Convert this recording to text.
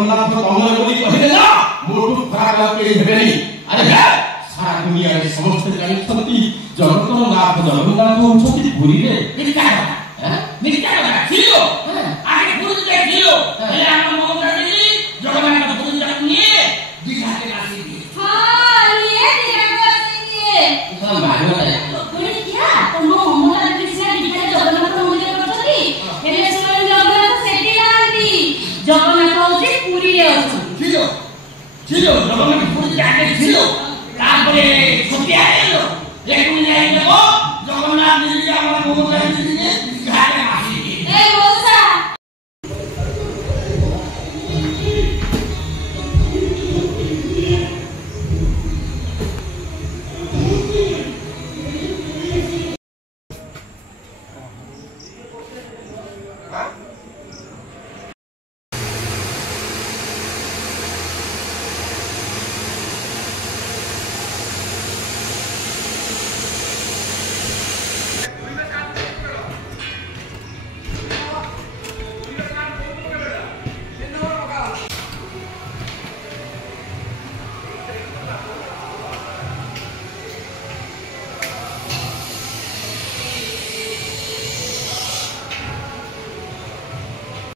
जगन्नाथ तमरे बोली कहिले ना मोटू खराब के हेबेनी अरे बे सारा दुनिया रे समस्त जानिसंती जगतର नाथ जगन्नाथ होछती पुरी रे मिथ्या কথা ছিল আগে পুরী ছিল এলে আমার মমতা দিদি জগন্নাথ পুরী যাক নিয়ে দীঘাতে আসি দিয়ে हां নিয়ে দীঘাতে আসি দিয়ে সব ভালো রে পুরী কিয়া তো মমতা দিদি সে দীঘাতে জগন্নাথ মন্দির করছতি হেলে স্বয়ং জগন্নাথ সেটি নাহান্তি জগন্নাথ হচ্ছে পুরী রে অছন্তি ছিল জগন্নাথ পুরী যাকে ছিল তারপরে সত্যি আইলো এখন যাই দেখো জগন্নাথ দিদি আমার মমতা দিদি